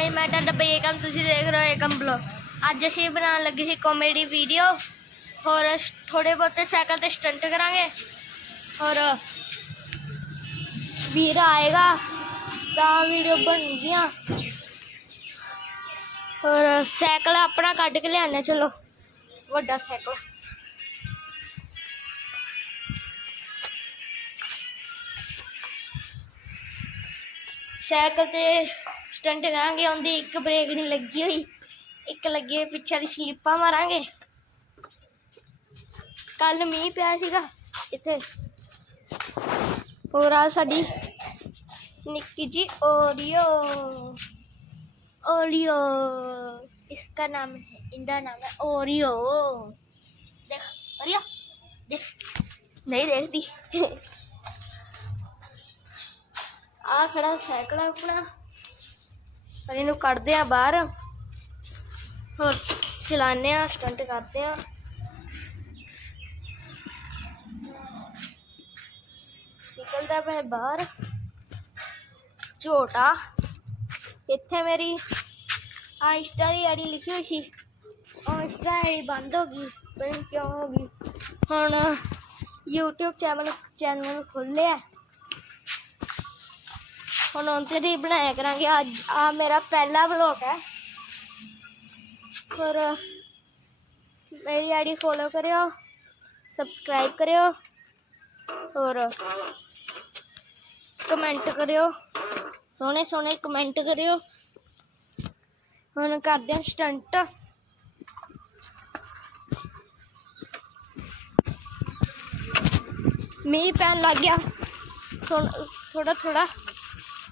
ਗਾਈ ਮੈਂ ਤੁਹਾਡਾ ਬਈ ਏਕਮ ਤੁਸੀਂ ਦੇਖ ਰਹੇ ਹੋ ਏਕਮ ਬਲੌਗ ਅੱਜ ਅਸੀਂ ਬਣਾਉਣ ਲੱਗੇ ਸੀ ਕਾਮੇਡੀ ਵੀਡੀਓ ਹੋਰ ਥੋੜੇ ਬਹੁਤੇ ਸਾਈਕਲ ਤੇ ਸਟੰਟ ਕਰਾਂਗੇ ਹੋਰ ਵੀਰ ਆਏਗਾ ਤਾਂ ਵੀਡੀਓ ਬਣਨਗੀਆਂ ਹੋਰ ਸਾਈਕਲ ਆਪਣਾ ਕੱਢ ਕੇ ਲਿਆਣਾ ਚਲੋ ਵੱਡਾ ਸਾਈਕਲ ਸਾਈਕਲ ਤੇ ਸਟੰਟ ਕਰਾਂਗੇ ਉਹਦੀ ਇੱਕ ਬ੍ਰੇਕ ਨਹੀਂ ਲੱਗੀ ਹੋਈ ਇੱਕ ਲੱਗੀ ਹੋਈ ਪਿੱਛੇ ਦੀ ਸਲਿੱਪਾਂ ਮਾਰਾਂਗੇ ਕੱਲ ਮੀਂਹ ਪਿਆ ਸੀਗਾ ਇੱਥੇ ਹੋਰ ਆ ਸਾਡੀ ਨਿੱਕੀ ਜੀ ओरियो ओरियो इसका नाम है इनका नाम है ओरियो देख ओरियो देख नहीं देखती ਆ ਖੜਾ ਸਾਈਕਲ ਆ ਆਪਣਾ। ਪਰ ਇਹਨੂੰ ਕੱਢਦੇ ਆ ਬਾਹਰ। ਹੋਰ ਚਲਾਉਂਦੇ ਆ ਸਟੰਟ ਕਰਦੇ ਆ। ਨਿਕਲਦਾ ਪਿਆ ਬਾਹਰ। ਝੋਟਾ। ਇੱਥੇ ਮੇਰੀ ਆ ਇੰਸਟਾ ਦੀ ਆਈਡੀ ਲਿਖੀ ਹੋਈ ਸੀ। ਉਹ ਇੰਸਟਾ ਆਈਡੀ ਬੰਦ ਹੋ ਗਈ, ਪਤਾ ਕਿਉਂ ਹੋ ਗਈ। ਹੁਣ YouTube ਚੈਨਲ ਚੈਨਲ ਖੋਲਿਆ ਹੁਣ ਉਹਤੇ ਦੀ ਬਣਾਇਆ ਕਰਾਂਗੇ। ਅੱਜ ਆ ਮੇਰਾ ਪਹਿਲਾ ਵਲੌਗ ਹੈ। ਹੋਰ ਮੇਰੀ ਆਈਡੀ ਫੋਲੋ ਕਰਿਓ ਸਬਸਕ੍ਰਾਈਬ ਕਰਿਓ, ਹੋਰ ਕਮੈਂਟ ਕਰਿਓ, ਸੋਹਣੇ ਸੋਹਣੇ ਕਮੈਂਟ ਕਰਿਓ। ਹੁਣ ਕਰਦੇ ਹਾਂ ਸਟੰਟ ਮੀਂਹ ਪੈਣ ਲੱਗ ਗਿਆ। ਸੋਣ ਥੋੜਾ ਥੋੜਾ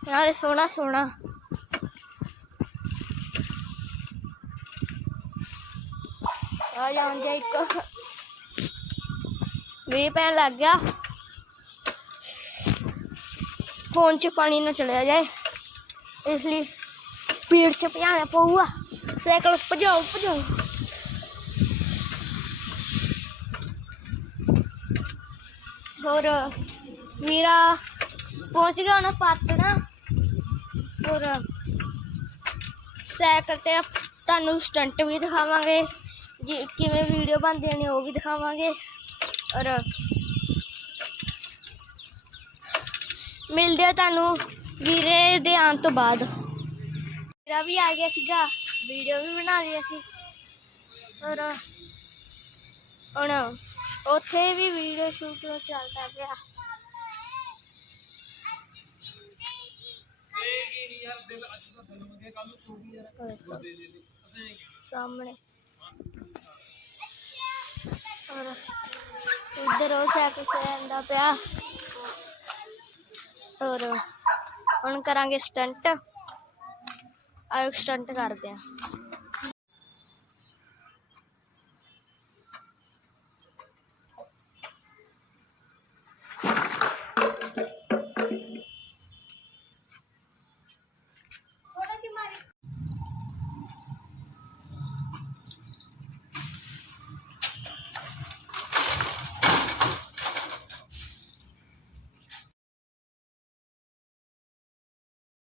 ਨਾਲੇ ਸੋਹਣਾ ਸੋਹਣਾ ਆ ਜਾਂਦੇ ਇੱਕ ਮੀਂਹ ਪੈਣ ਲੱਗ ਗਿਆ ਫੋਨ 'ਚ ਪਾਣੀ ਨਾ ਚਲਿਆ ਜਾਏ ਇਸ ਲਈ ਸਪੀਡ 'ਚ ਭਜਾਣਾ ਪਊਗਾ ਸਾਈਕਲ ਭਜਾਓ ਭਜਾਓ ਹੋਰ ਮੇਰਾ ਪਹੁੰਚ ਗਿਆ ਹੁਣ ਪਾਤਣਾ ਹੋਰ ਸਾਈਕਲ ਤੇ ਤੁਹਾਨੂੰ ਸਟੰਟ ਵੀ ਦਿਖਾਵਾਂਗੇ। ਜੀ, ਕਿਵੇਂ ਵੀਡੀਓ ਬਣਦੀਆਂ ਨੇ ਉਹ ਵੀ ਦਿਖਾਵਾਂਗੇ। ਔਰ ਮਿਲਦੇ ਆ ਤੁਹਾਨੂੰ ਵੀਰੇ ਦੇ ਆਉਣ ਤੋਂ ਬਾਅਦ। ਮੇਰਾ ਵੀ ਆ ਗਿਆ ਸੀਗਾ। ਵੀਡੀਓ ਵੀ ਬਣਾ ਲਈ ਅਸੀਂ ਔਰ ਹੁਣ ਉੱਥੇ ਵੀ ਵੀਡੀਓ ਸ਼ੂਟ ਚੱਲਦਾ ਪਿਆ। ਸਾਹਮਣੇ। ਔਰ ਇੱਧਰ ਉਹ ਸਾਈਕਲ ਤੇ ਪਿਆ। ਔਰ ਹੁਣ ਕਰਾਂਗੇ ਸਟੰਟ। ਆਇਓ ਸਟੰਟ ਕਰਦੇ ਆ